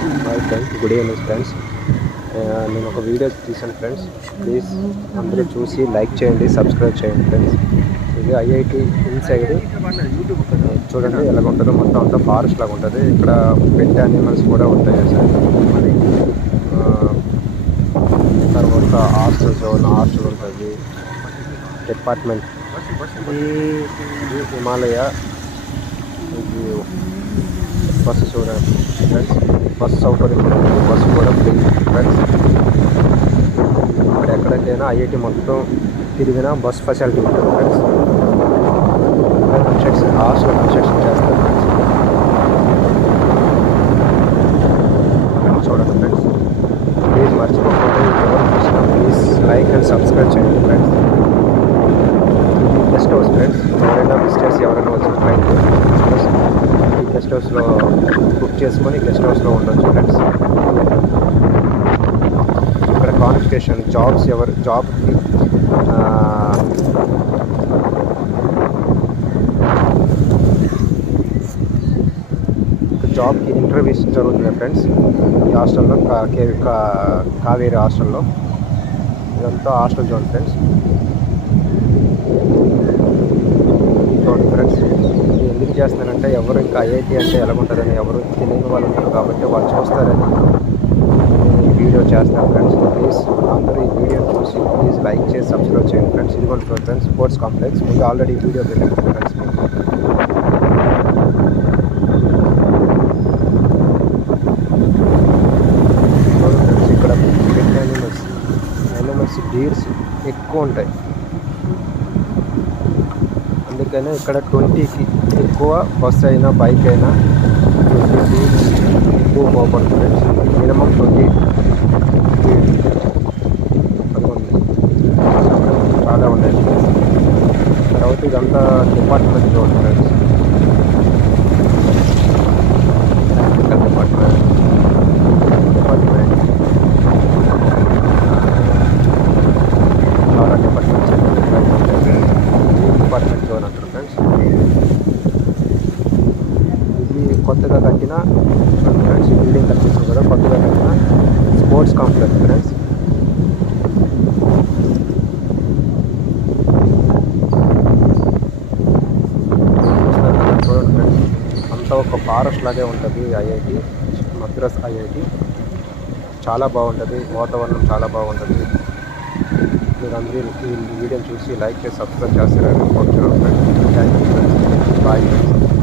Hi friends, good evening friends. నేను ఒక video తీసాను ఫ్రెండ్స్. ప్లీజ్ అందరూ చూసి లైక్ చేయండి, సబ్స్క్రైబ్ చేయండి ఫ్రెండ్స్. ఇది ఐఐటి ఇన్సైడ్ చూడండి ఎలా ఉంటుందో. మొత్తం అంతా ఫారెస్ట్ లాగా ఉంటుంది. ఇక్కడ పెట్ యానిమల్స్ కూడా ఉంటాయి సార్. తర్వాత హాస్టల్ ఉంటుంది, డిపార్ట్మెంట్ హిమాలయ. ఇది బస్సు చూడండి ఫ్రెండ్స్, బస్సు సౌకర్యం కూడా ఉంది. బస్సు కూడా ఫ్రీ ఫ్రెండ్స్. ఇక్కడ ఎక్కడికైనా ఐఐటి మొత్తం తిరిగినా బస్ ఫెసిలిటీ ఉంటుంది ఫ్రెండ్స్. హాస్టల్ కన్స్ట్రక్షన్ చేస్తారు ఫ్రెండ్స్. చూడండి ఫ్రెండ్స్, ప్లీజ్ మర్చిపోకుండా ఎవరు చూసినా ప్లీజ్ లైక్ అండ్ సబ్స్క్రైబ్ చేయండి ఫ్రెండ్స్. గెస్ట్ హౌస్ ఫ్రెండ్స్, ఎవరైనా విజిటర్స్ ఎవరైనా వచ్చి ఫ్లైట్ ఈ గెస్ట్ హౌస్లో బుక్ చేసుకొని గెస్ట్ హౌస్లో ఉండొచ్చు ఫ్రెండ్స్. ఇక్కడ కాన్స్టిట్యూషన్ జాబ్కి జాబ్కి ఇంటర్వ్యూస్ జరుగుతున్నాయి ఫ్రెండ్స్. ఈ హాస్టల్లో కావేరీ హాస్టల్లో. ఇదంతా హాస్టల్ జోన్ ఫ్రెండ్స్. చూడండి ఫ్రెండ్స్, ఎందుకు చేస్తున్నానంటే ఎవరు ఇంకా ఐఐటి అంటే ఎలాగుంటుందని ఎవరు తెలియని వాళ్ళు ఉంటారు కాబట్టి వాళ్ళు చూస్తారని నేను ఈ వీడియో చేస్తాను ఫ్రెండ్స్. ప్లీజ్ అందరూ ఈ వీడియో చూసి ప్లీజ్ లైక్ చేసి సబ్స్క్రైబ్ చేయండి ఫ్రెండ్స్. ఇదిగోండి ఫ్రెండ్స్, స్పోర్ట్స్ కాంప్లెక్స్. ముందు ఆల్రెడీ వీడియో పెట్టాను ఫ్రెండ్స్. ఇక్కడ పెట్ యానిమల్స్ డీర్స్ ఎక్కువ ఉంటాయి. అందుకనే ఇక్కడ 20కి ఎక్కువ బస్ అయినా బైక్ అయినా 20 ఎక్కువ పోకూడదు ఫ్రెండ్స్. మినిమం 20 చాలా ఉన్నాయి. తర్వాత ఇదంతా డిపార్ట్మెంట్ రోడ్ ఫ్రెండ్స్. డిపార్ట్మెంట్ చాలా డిపార్ట్మెంట్స్ డిపార్ట్మెంట్ జోన్ అంటారు ఫ్రెండ్స్. ఇది కొత్తగా కట్టిన ఫ్రెండ్స్, ఈ బిల్డింగ్ కట్టించిన కూడా కొత్తగా కట్టిన స్పోర్ట్స్ కాంప్లెక్స్ ఫ్రెండ్స్. చూడండి ఫ్రెండ్స్, అంతా ఒక ఫారెస్ట్ లాగే ఉంటుంది ఐఐటి మద్రాస్ ఐఐటి. చాలా బాగుంటుంది, వాతావరణం చాలా బాగుంటుంది. మీరు అందరూ ఈ వీడియోని చూసి లైక్ చేసి సబ్స్క్రైబ్ చేస్తారని కోరుతున్నాను friends. Thank you friends. Bye friends.